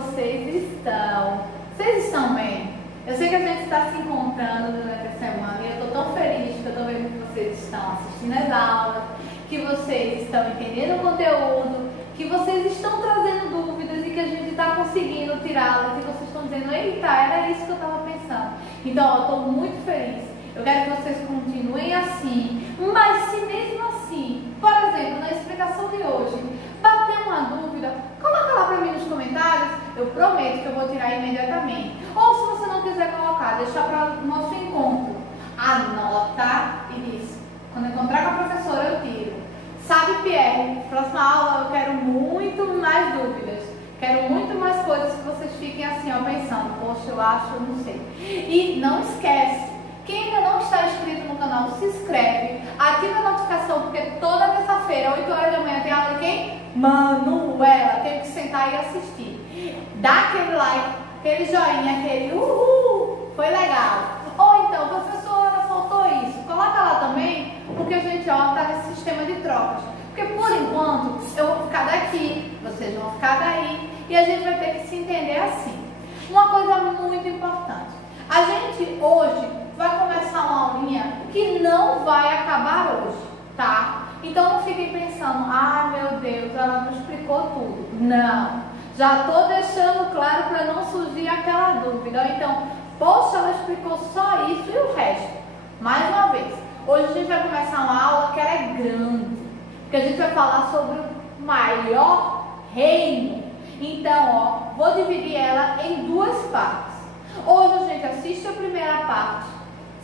vocês estão? Vocês estão bem? Eu sei que a gente está se encontrando durante a semana e eu estou tão feliz que eu estou vendo que vocês estão assistindo as aulas, que vocês estão entendendo o conteúdo, que vocês estão trazendo dúvidas e que a gente está conseguindo tirá-las, que vocês estão dizendo, eita, era isso que eu estava pensando. Então, eu estou muito feliz. Eu quero que vocês continuem assim, mas se mesmo assim, por exemplo, na explicação de hoje, bater uma dúvida, coloca lá para mim nos comentários, eu prometo que eu vou tirar imediatamente. Ou se você não quiser colocar, deixar para o nosso encontro, anota e diz, quando eu encontrar com a professora eu tiro. Sabe, Pierre, próxima aula eu quero muito mais dúvidas, quero muito mais coisas que vocês fiquem assim, ó, pensando, poxa, eu acho, eu não sei. E não esquece, quem ainda não está inscrito no canal, se inscreve, ativa a notificação, porque toda terça-feira, 8 horas da manhã, tem aula de quem? Manuela, tem que sentar e assistir. Dá aquele like, aquele joinha, aquele uhul, foi legal. Ou então, professora, faltou isso, coloca lá também, porque a gente, ó, tá nesse sistema de trocas. Porque por enquanto, eu vou ficar daqui, vocês vão ficar daí, e a gente vai ter que se entender assim. Uma coisa muito importante, a gente hoje vai começar uma aulinha que não vai acabar hoje, tá? Então não fiquem pensando, ah, meu Deus, ela não explicou tudo. Não, já tô deixando claro para não surgir aquela dúvida. Então, poxa, ela explicou só isso e o resto. Mais uma vez, hoje a gente vai começar uma aula que ela é grande, porque a gente vai falar sobre o maior reino. Então, ó, vou dividir ela em duas partes. Hoje a gente assiste a primeira parte.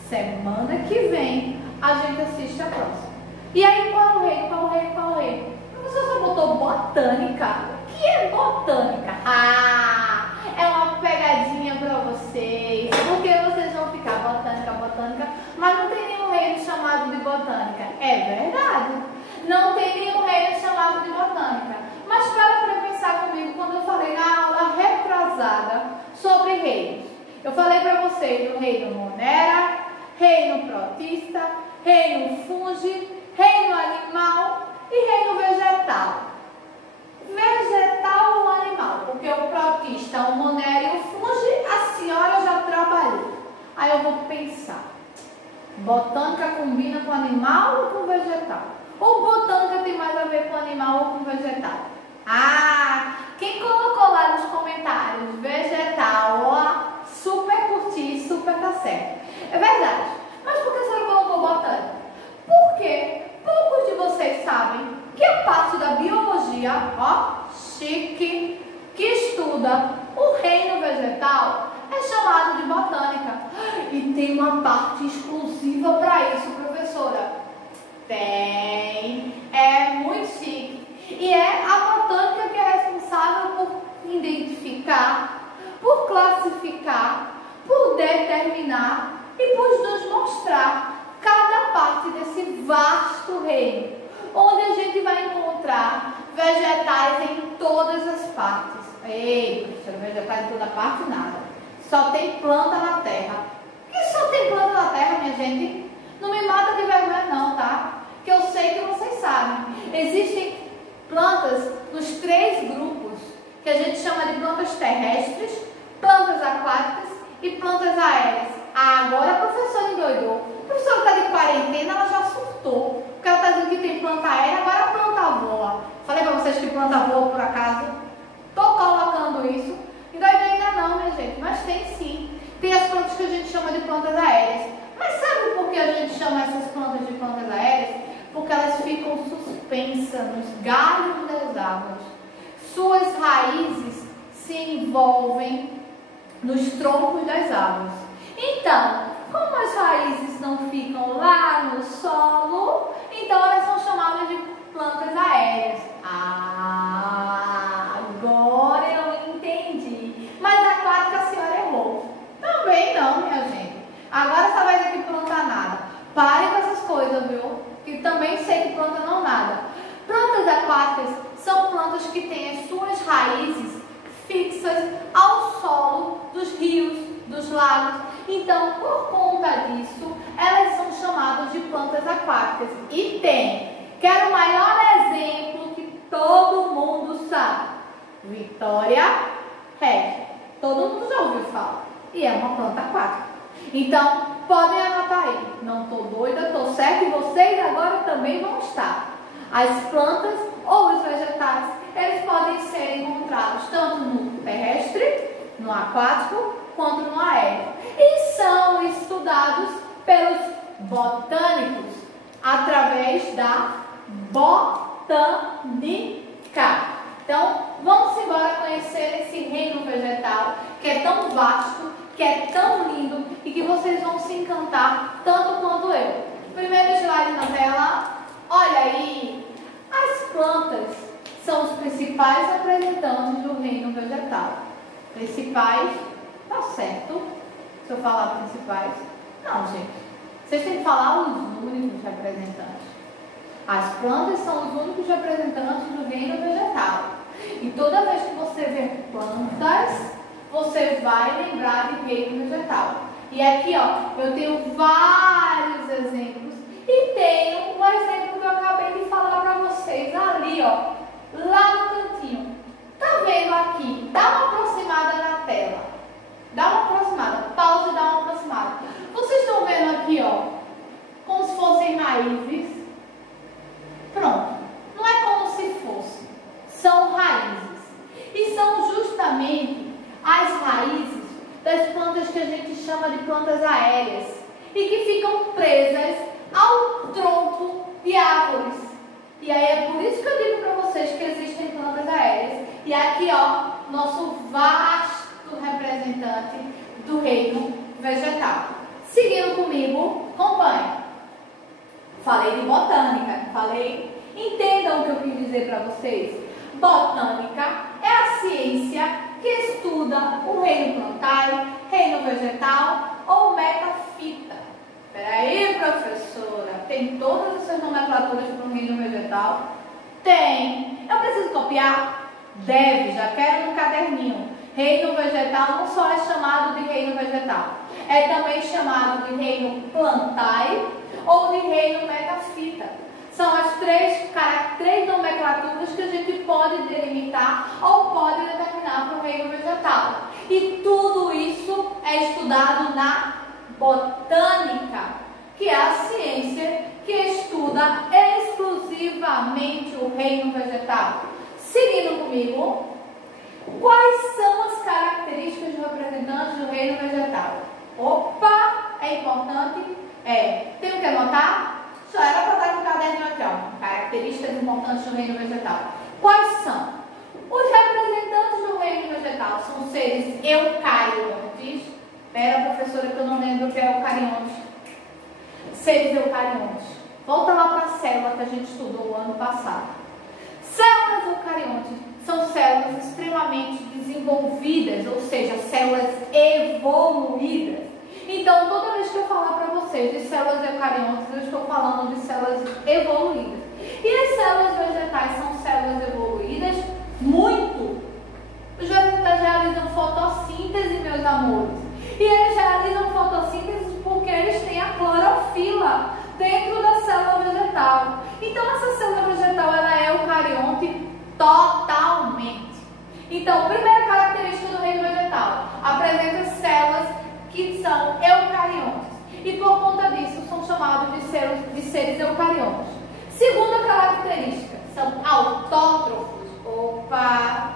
Semana que vem a gente assiste a próxima. E aí, qual o reino? Qual o reino? Qual o reino? Você só botou botânica. O que é botânica? Ah, é uma pegadinha pra vocês. Porque vocês vão ficar botânica, botânica, mas não tem nenhum reino chamado de botânica. É verdade. Não tem nenhum reino chamado de botânica. Mas para pensar comigo quando eu falei na aula retrasada sobre reinos. Eu falei para vocês do reino Monera, reino protista, reino fungi, reino animal e reino vegetal. Vegetal ou animal? Porque o protista, o monera e o fungi, a senhora já trabalhou. Aí eu vou pensar, botânica combina com animal ou com vegetal? Ou botânica tem mais a ver com animal ou com vegetal? Ah, quem colocou lá nos comentários vegetal, ó, super curti, super tá certo. É verdade. Mas por que você não colocou botânica? Porque poucos de vocês sabem que a parte da biologia, ó, chique, que estuda o reino vegetal, é chamado de botânica. E tem uma parte exclusiva para isso, professora. Tem. É muito chique. E é a botânica que é responsável por identificar, por classificar, por determinar e por nos mostrar cada parte desse vasto reino, onde a gente vai encontrar vegetais em todas as partes. Ei, professora, vegetais em toda parte, nada. Só tem planta na terra. Que só tem planta na terra, minha gente? Não me mata de vergonha não, tá? Que eu sei que vocês sabem. Existem plantas nos 3 grupos, que a gente chama de plantas terrestres, plantas aquáticas e plantas aéreas. Ah, agora a professora endoidou. A professora está de quarentena, ela já surtou. Porque ela está dizendo que tem planta aérea, agora a planta voa. Falei para vocês que planta voa por acaso? Estou colocando isso. Endoidou ainda não, minha gente, mas tem sim. Tem as plantas que a gente chama de plantas aéreas. Mas sabe por que a gente chama essas plantas de plantas aéreas? Porque elas ficam suspensas nos galhos das árvores. Suas raízes se envolvem nos troncos das árvores. Então, como as raízes não ficam lá no solo, então elas são chamadas de plantas aéreas. Ah, agora eu entendi. Mas a aquática a senhora errou. Também não, minha gente. Agora só vai dizer que planta nada. Pare com essas coisas, viu? Que também sei que planta não nada. Plantas aquáticas são plantas que têm as suas raízes fixas ao solo dos rios, dos lagos. Então, por conta disso, elas são chamadas de plantas aquáticas. E quero o maior exemplo que todo mundo sabe. Vitória, Rege. Todo mundo já ouviu falar. E é uma planta aquática. Então, podem anotar aí. Não estou doida, estou certa e vocês agora também vão estar. As plantas ou os vegetais, eles podem ser encontrados tanto no terrestre, no aquático, quanto no aéreo. E são estudados pelos botânicos através da botânica. Então, vamos embora conhecer esse reino vegetal que é tão vasto, que é tão lindo e que vocês vão se encantar tanto quanto eu. Primeiro slide na tela. Olha aí, as plantas são os principais representantes do reino vegetal. Principais, tá certo? Se eu falar principais, não, gente. Vocês têm que falar os únicos representantes. As plantas são os únicos representantes do reino vegetal. E toda vez que você vê plantas, você vai lembrar de reino vegetal. E aqui, ó, eu tenho vários exemplos. E tenho um exemplo que eu acabei de falar para vocês ali, ó, lá no cantinho. Tá vendo aqui? Dá uma aproximada na tela. Dá uma aproximada. Pausa e dá uma aproximada. Vocês estão vendo aqui, ó, como se fossem raízes. Pronto. Não é como se fosse. São raízes. E são justamente as raízes das plantas que a gente chama de plantas aéreas. E que ficam presas ao tronco de árvores. E aí é por isso que eu digo para vocês que existem plantas aéreas. E aqui, ó, nosso vasto representante do reino vegetal. Seguindo comigo, acompanhe. Falei de botânica, falei. Entendam o que eu quis dizer para vocês. Botânica é a ciência que estuda o reino plantário, reino vegetal ou metafita. Peraí, professora, tem todas essas nomenclaturas para o reino vegetal? Tem. Eu preciso copiar? Deve, já quero no caderninho. Reino vegetal não só é chamado de reino vegetal, é também chamado de reino plantário ou de reino metafita. São as três nomenclaturas que a gente pode delimitar ou pode determinar para o reino vegetal. E tudo isso é estudado na botânica, que é a ciência que estuda exclusivamente o reino vegetal. Seguindo comigo, quais são as características dos representantes do reino vegetal? Opa, é importante? Tenho que anotar? Só era para estar com o caderno aqui, ó. Características importantes do reino vegetal. Quais são? Os representantes do reino vegetal são seres eucariontes. Espera, professora, que eu não lembro o que é eucarionte. Seres eucariontes. Volta lá para a célula que a gente estudou o ano passado. Células eucariontes são células extremamente desenvolvidas, ou seja, células evoluídas. Então, toda vez que eu falar para vocês de células eucariontes, eu estou falando de células evoluídas. E as células vegetais são células evoluídas? Muito! Os vegetais realizam fotossíntese, meus amores. E eles realizam fotossíntese porque eles têm a clorofila dentro da célula vegetal. Então, essa célula vegetal, ela é eucarionte totalmente. Então, a primeira característica do reino vegetal, apresenta células que são eucariontes. E por conta disso, são chamados de seres eucariontes. Segunda característica, são autótrofos. Opa!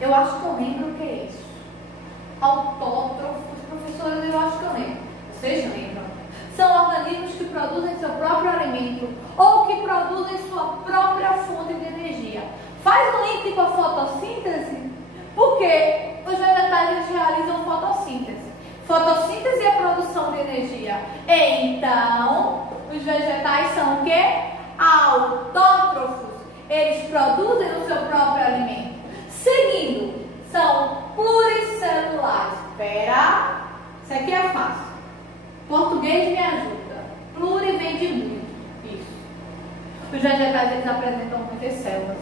Eu acho que eu lembro o que é isso. Autótrofos, professores, eu acho que eu lembro. Vocês lembram? São organismos que produzem seu próprio alimento ou que produzem sua própria fonte de energia. Faz um link com a fotossíntese, porque os vegetais eles realizam fotossíntese. Fotossíntese é a produção de energia. Então, os vegetais são o quê? Autótrofos. Eles produzem o seu próprio alimento. Seguindo, são pluricelulares. Espera, isso aqui é fácil. Português me ajuda. Pluri vem de muito. Isso. Os vegetais eles apresentam muitas células.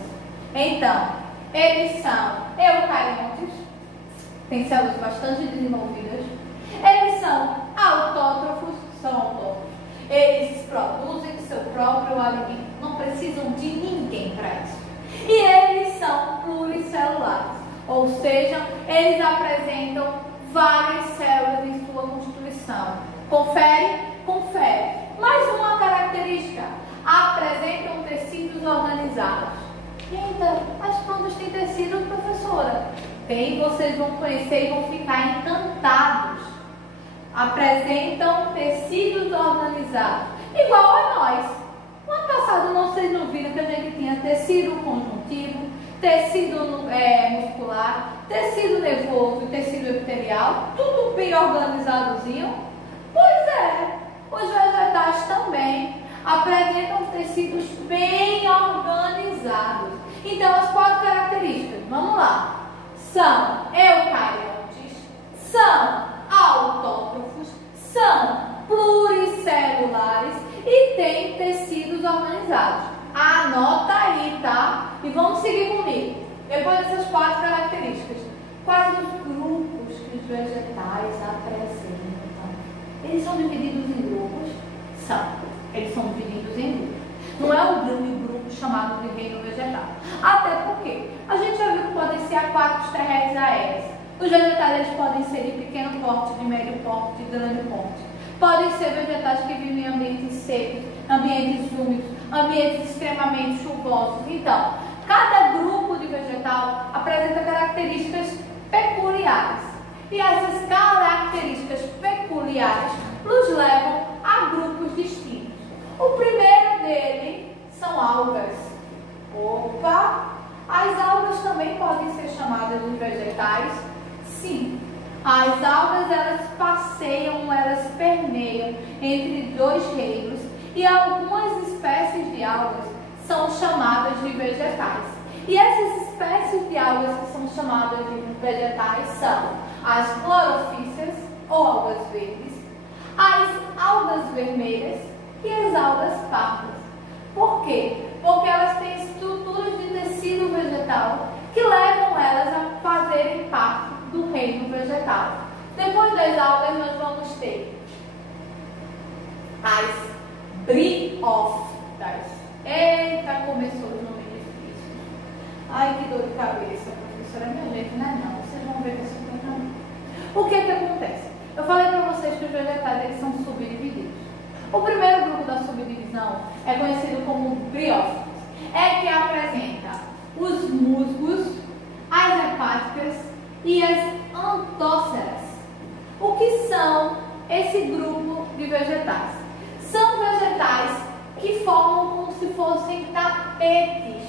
Então, eles são eucariontes. Tem células bastante desenvolvidas. Eles são autótrofos. Eles produzem seu próprio alimento. Não precisam de ninguém para isso. E eles são pluricelulares. ou seja, eles apresentam várias células em sua constituição. Confere? Confere. Mais uma característica: apresentam tecidos organizados. Eita, as plantas têm tecido, professora? Tem, vocês vão conhecer e vão ficar encantados. Apresentam tecidos organizados, igual a nós. No ano passado, vocês não viram que a gente tinha tecido conjuntivo, tecido muscular, tecido nervoso e tecido epitelial, tudo bem organizadozinho? Pois é, os vegetais também apresentam tecidos bem organizados. Então, as 4 características, vamos lá, são eucariotes, são autótrofos, são pluricelulares e têm tecidos organizados. Anota aí, tá? E vamos seguir comigo. Depois dessas 4 características, quais os grupos que os vegetais apresentam? Eles são divididos em grupos? São. Eles são divididos em grupos. Não é um grupo chamado de reino vegetal. Até porque a gente já viu que podem ser aquáticos, terrestres, aéreos. Os vegetais eles podem ser de pequeno porte, de médio porte, de grande porte. Podem ser vegetais que vivem em ambientes secos, ambientes úmidos, ambientes extremamente chuvosos. Então, cada grupo de vegetal apresenta características peculiares. E essas características peculiares nos levam a grupos distintos. O primeiro dele são algas. Opa! As algas também podem ser chamadas de vegetais? Sim. As algas, elas passeiam, elas permeiam entre 2 reinos e algumas espécies de algas são chamadas de vegetais. E essas espécies de algas que são chamadas de vegetais são as clorofíceas, ou algas verdes, as algas vermelhas e as algas pardas. Por quê? Porque elas têm estruturas de tecido vegetal que levam elas a fazerem parte do reino vegetal. Depois das algas, nós vamos ter as briófitas. Eita, começou os nomes difíceis. Ai, que dor de cabeça, professora. Minha gente, não é não. Vocês vão ver que isso aqui também. O que acontece? Eu falei para vocês que os vegetais eles são subdivididos. O primeiro grupo da subdivisão é conhecido como briófitas. É que apresenta os musgos, as hepáticas e as antóceras. O que são esse grupo de vegetais? São vegetais que formam como se fossem tapetes,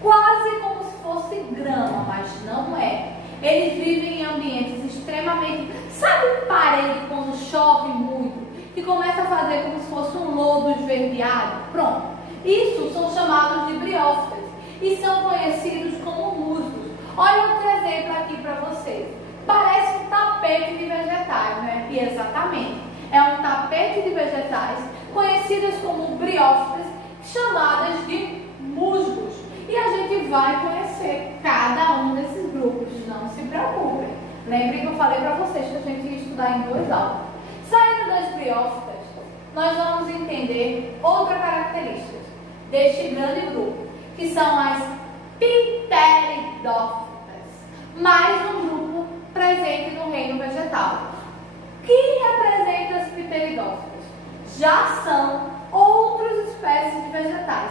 quase como se fosse grama, mas não é. Eles vivem em ambientes extremamente... Sabe parede quando chove muito? Que começa a fazer como se fosse um lodo esverdeado? Pronto. Isso são chamados de briófitas e são conhecidos como musgos. Olha outro exemplo aqui para vocês. Parece um tapete de vegetais, né? E exatamente. É um tapete de vegetais conhecidas como briófitas, chamadas de musgos. E a gente vai conhecer cada um desses grupos, não se preocupem. Lembrem que eu falei para vocês que a gente ia estudar em 2 aulas. Saindo das briófitas, nós vamos entender outra característica deste grande grupo, que são as pteridófitas, mais um grupo presente no reino vegetal. Quem representa as pteridófitas? Já são outras espécies de vegetais,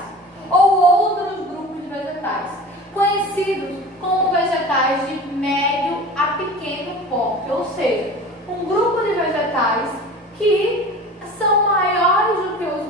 ou outros grupos de vegetais, conhecidos como vegetais de médio a pequeno porte, ou seja, um grupo de vegetais que são maiores do que os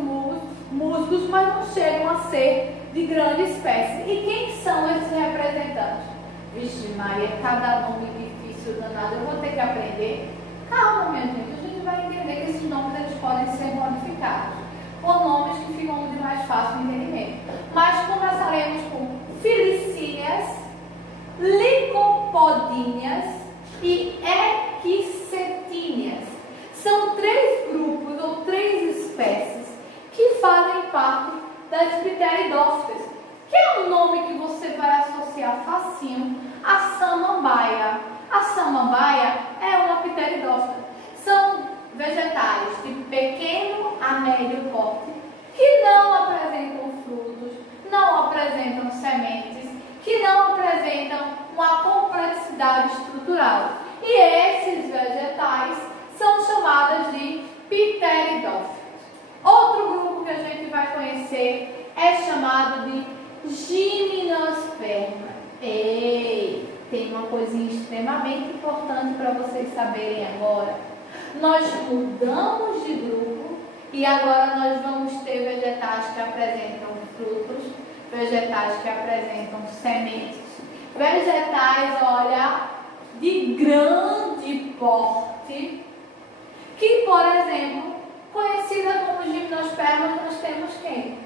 musgos, mas não chegam a ser de grande espécie. E quem são esses representantes? Vixe Maria, cada nome difícil danado, eu vou ter que aprender. Calma, minha gente, a gente vai entender que esses nomes eles podem ser modificados por nomes que ficam de mais fácil entendimento. Mas começaremos com filicíneas, licopodíneas e equisetíneas. São 3 grupos ou 3 espécies que fazem parte das pteridófitas, que é um nome que você vai associar facinho a samambaia. A samambaia é uma pteridófita. São vegetais de pequeno a médio porte que não apresentam frutos, não apresentam sementes, que não apresentam uma complexidade estrutural. E esses vegetais são chamados de pteridófitos. Outro grupo que a gente vai conhecer é chamado de gimnosperma. Ei, tem uma coisinha extremamente importante para vocês saberem agora. Nós mudamos de grupo e agora nós vamos ter vegetais que apresentam frutos, vegetais que apresentam sementes, vegetais, olha, de grande porte, que, por exemplo, conhecida como gimnospermas, nós temos quem?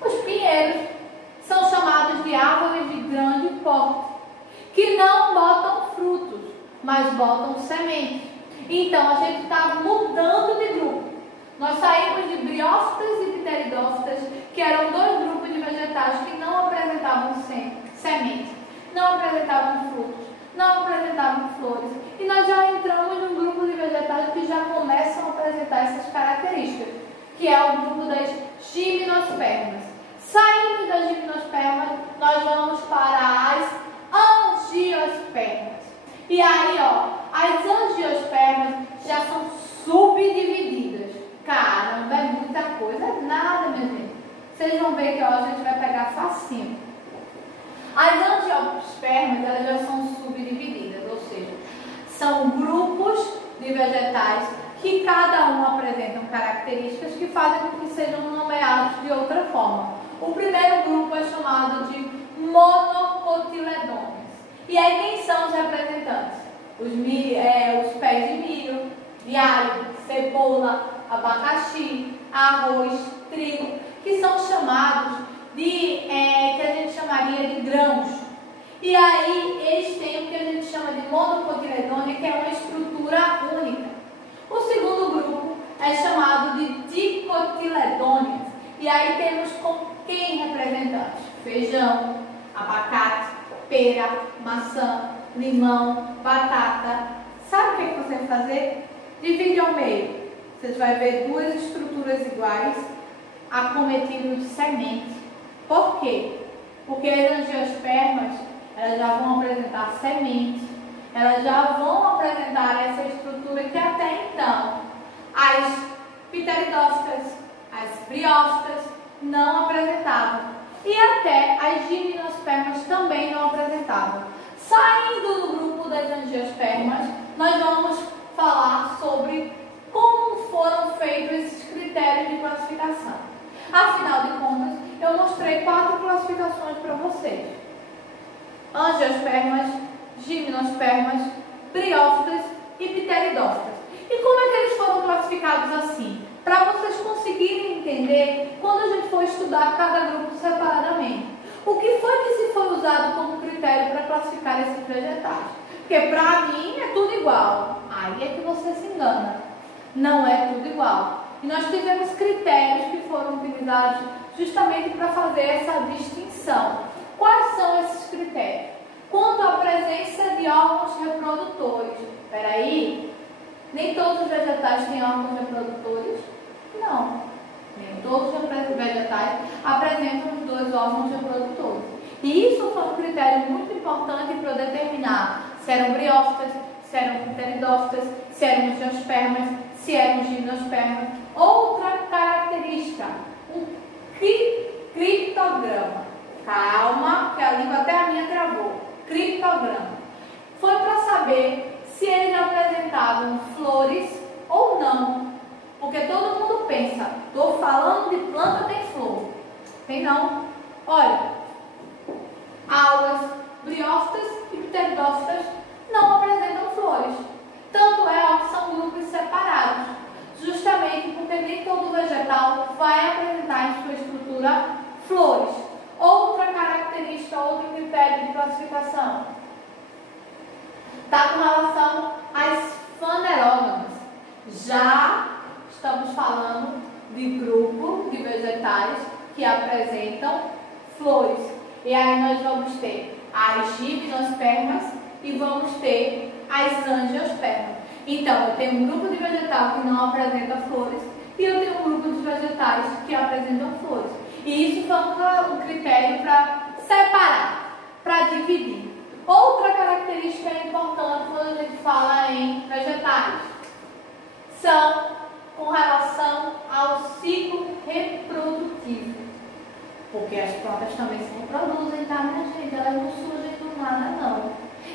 Os pinheiros. São chamados de árvores de grande porte, que não botam frutos, mas botam sementes. Então, a gente está mudando de grupo. Nós saímos de briófitas e pteridófitas, que eram dois grupos de vegetais que não apresentavam sementes, não apresentavam frutos, não apresentavam flores. E nós já entramos num grupo de vegetais que já começam a apresentar essas características, que é o grupo das gimnospermas. Saindo das gimnospermas, nós vamos para as angiospermas. E aí, ó, as angiospermas já são subdivididas. Caramba, é muita coisa, é nada, minha gente. Vocês vão ver que ó, a gente vai pegar facinho. As angiospermas, elas já são subdivididas, ou seja, são grupos de vegetais que cada um apresentam características que fazem com que sejam nomeados de outra forma. O primeiro grupo é chamado de monocotiledôneos. E aí quem são os representantes? Os pés de milho, de alho, cebola, abacaxi, arroz, trigo, que são chamados de, que a gente chamaria de grãos. E aí eles têm o que a gente chama de monocotiledôneo, que é uma estrutura única. O segundo grupo é chamado de dicotiledôneos. E aí temos com quem representantes? Feijão, abacate, pera, maçã, limão, batata. Sabe o que você vai fazer? Divide ao meio. Você vai ver duas estruturas iguais acometidas de semente. Por quê? Porque as angiospermas, elas já vão apresentar sementes, elas já vão apresentar essa estrutura que até então as pteridófitas, as briófitas não apresentavam. E até as gimnospermas também não apresentavam. Saindo do grupo das angiospermas, nós vamos falar sobre como foram feitos esses critérios de classificação. Afinal de contas, eu mostrei 4 classificações para vocês: angiospermas, gimnospermas, briófitas e pteridófitas. E como é que eles foram classificados assim? Para vocês conseguirem entender quando a gente for estudar cada grupo separadamente. O que foi que se foi usado como critério para classificar esses vegetais? Porque para mim é tudo igual. Aí é que você se engana. Não é tudo igual. E nós tivemos critérios que foram utilizados justamente para fazer essa distinção. Quais são esses critérios? Quanto à presença de órgãos reprodutores. Espera aí. Nem todos os vegetais têm órgãos reprodutores? Não. Nem todos os vegetais apresentam os 2 órgãos reprodutores. E isso foi um critério muito importante para determinar se eram briófitas, se eram pteridófitas, se eram angiospermas, se eram gimnospermas. Outra característica, um criptograma. Calma, que a língua até a minha travou. Criptograma. Foi para saber se eles apresentavam flores ou não. Porque todo mundo pensa, estou falando de planta, tem flor. Tem não. Olha, algas, briófitas e pteridófitas não apresentam flores. Tanto é que são grupos separados, justamente porque nem todo vegetal vai apresentar em sua estrutura flores. Outra característica, outro critério de classificação está com relação às fanerógamas. Já estamos falando de grupo de vegetais que apresentam flores. E aí nós vamos ter as gimnospermas e vamos ter as angiospermas. Então, eu tenho um grupo de vegetal que não apresenta flores e eu tenho um grupo de vegetais que apresentam flores. E isso foi um critério para separar, para dividir. Outra fala em vegetais? São com relação ao ciclo reprodutivo. Porque as plantas também se reproduzem, tá, minha gente? Elas não surgem do nada, não.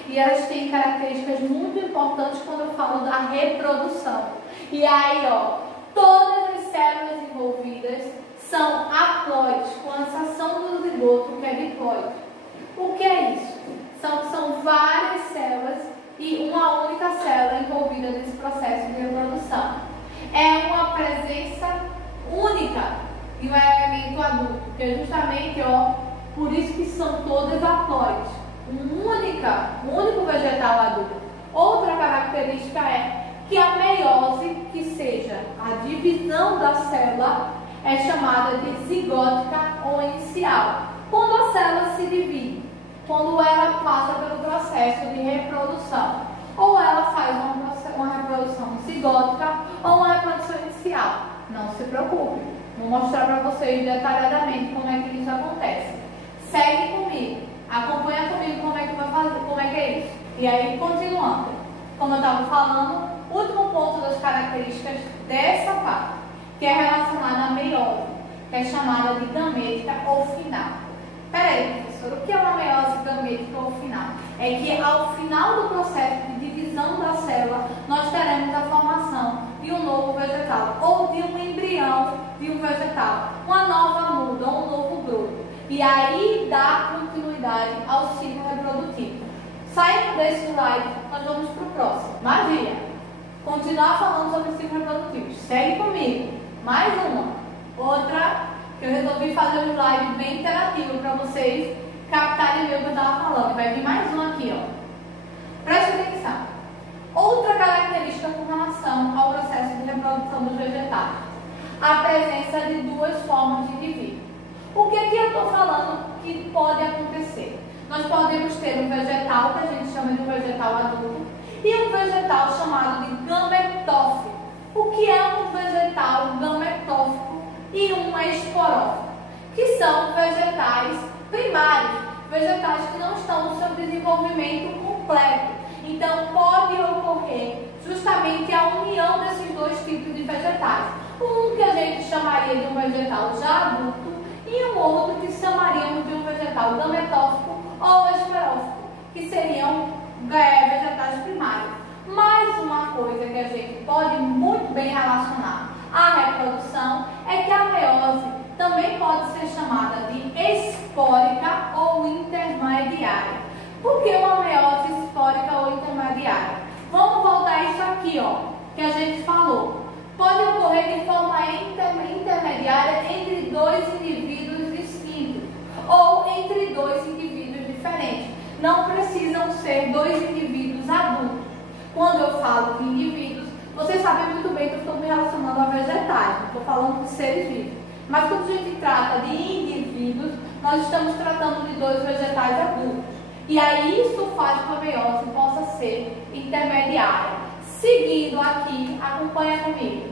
E elas têm características muito importantes quando eu falo da reprodução. E aí, ó, todas as células envolvidas são haploides, com a exceção do zigoto, que é diploide. O que é isso? São várias células e uma única célula envolvida nesse processo de reprodução. É uma presença única de um elemento adulto, que é justamente, ó, por isso que são todas haploides. Um único vegetal adulto. Outra característica é que a meiose, que seja a divisão da célula, é chamada de zigótica ou inicial. Quando a célula se divide, quando ela passa pelo processo de reprodução, ou ela faz uma reprodução zigótica ou uma reprodução inicial. Não se preocupe, vou mostrar para vocês detalhadamente como é que isso acontece. Segue comigo, acompanha comigo como é que vai fazer, como é que é isso. E aí, continuando, como eu estava falando, último ponto das características dessa parte, que é relacionada à meiose, que é chamada de gamética ou final. Peraí, professor, o que é uma meiose gamética ou final? É que ao final do processo de divisão da célula, nós teremos a formação de um novo vegetal, ou de um embrião de um vegetal, uma nova muda, um novo broto. E aí dá continuidade ao ciclo reprodutivo. Saindo desse slide, nós vamos para o próximo. Magia! Continuar falando sobre o ciclo reprodutivo. Segue comigo. Mais uma. Outra, que eu resolvi fazer um slide bem interativo para vocês captarem o que eu estava falando. Vai vir mais um aqui, ó. Preste atenção. Outra característica com relação ao processo de reprodução dos vegetais. A presença de duas formas de indivíduo. O que aqui eu estou falando que pode acontecer? Nós podemos ter um vegetal, que a gente chama de um vegetal adulto, e um vegetal chamado de gametófito. O que é um vegetal gametófito e um esporófito? Que são vegetais primários, vegetais que não estão no seu desenvolvimento completo. Então, pode ocorrer justamente a união desses dois tipos de vegetais. Um que a gente chamaria de um vegetal já adulto e um outro que chamaríamos de um vegetal gametófito ou esporófito, que seriam vegetais primários. Mais uma coisa que a gente pode muito bem relacionar à reprodução é que a meiose também pode ser chamada de espórica ou intermediária. Por que uma meiose espórica ou intermediária? Vamos voltar a isso aqui, ó, que a gente falou. Pode ocorrer de forma intermediária entre dois indivíduos distintos ou entre dois indivíduos diferentes. Não precisam ser dois indivíduos adultos. Quando eu falo de indivíduos, vocês sabem muito bem que eu estou me relacionando a vegetais, não estou falando de seres vivos. Mas quando a gente trata de indivíduos, nós estamos tratando de dois vegetais adultos. E aí isso faz com que a meiose possa ser intermediária. Seguindo aqui, acompanha comigo.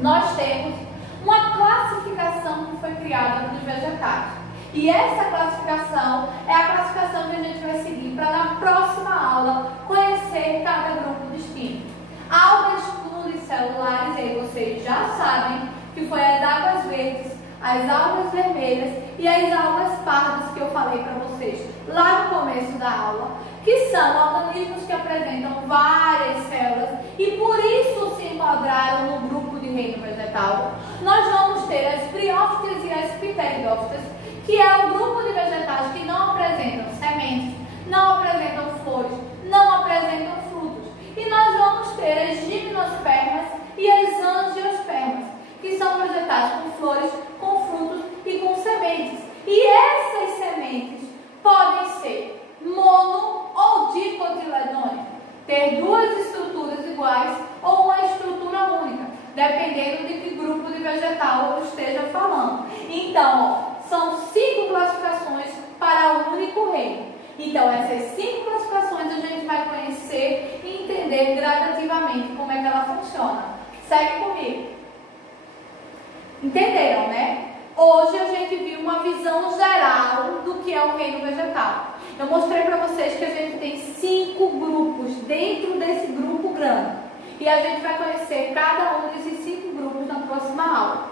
Nós temos uma classificação que foi criada dos vegetais. E essa classificação é a classificação que a gente vai seguir para na próxima aula conhecer cada grupo distinto. Algas pluricelulares, aí vocês já sabem que foi as algas verdes, as algas vermelhas e as algas pardas que eu falei para vocês lá no começo da aula, que são organismos que apresentam várias células e por isso se enquadraram no grupo de reino vegetal. Nós vamos ter as briófitas e as pteridófitas, que é o grupo de vegetais que não apresentam sementes, não apresentam flores, não apresentam frutos. E nós vamos ter as gimnospermas e as angiospermas, que são vegetais com flores, com frutos e com sementes. E essas sementes podem ser mono ou dicotiledônicas, ter duas estruturas iguais ou uma estrutura única, dependendo de que grupo de vegetal eu esteja falando. Então, ó, são 5 classificações para o único reino. Então, essas 5 classificações a gente vai conhecer e entender gradativamente como é que ela funciona. Segue comigo. Entenderam, né? Hoje a gente viu uma visão geral do que é o reino vegetal. Eu mostrei para vocês que a gente tem 5 grupos dentro desse grupo grande. E a gente vai conhecer cada um desses 5 grupos na próxima aula.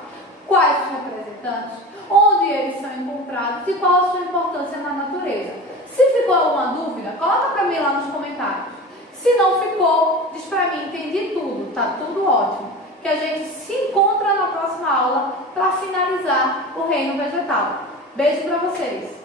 Quais os representantes, onde eles são encontrados e qual a sua importância na natureza. Se ficou alguma dúvida, coloca para mim lá nos comentários. Se não ficou, diz para mim, entendi tudo, tá tudo ótimo. Que a gente se encontra na próxima aula para finalizar o reino vegetal. Beijo para vocês!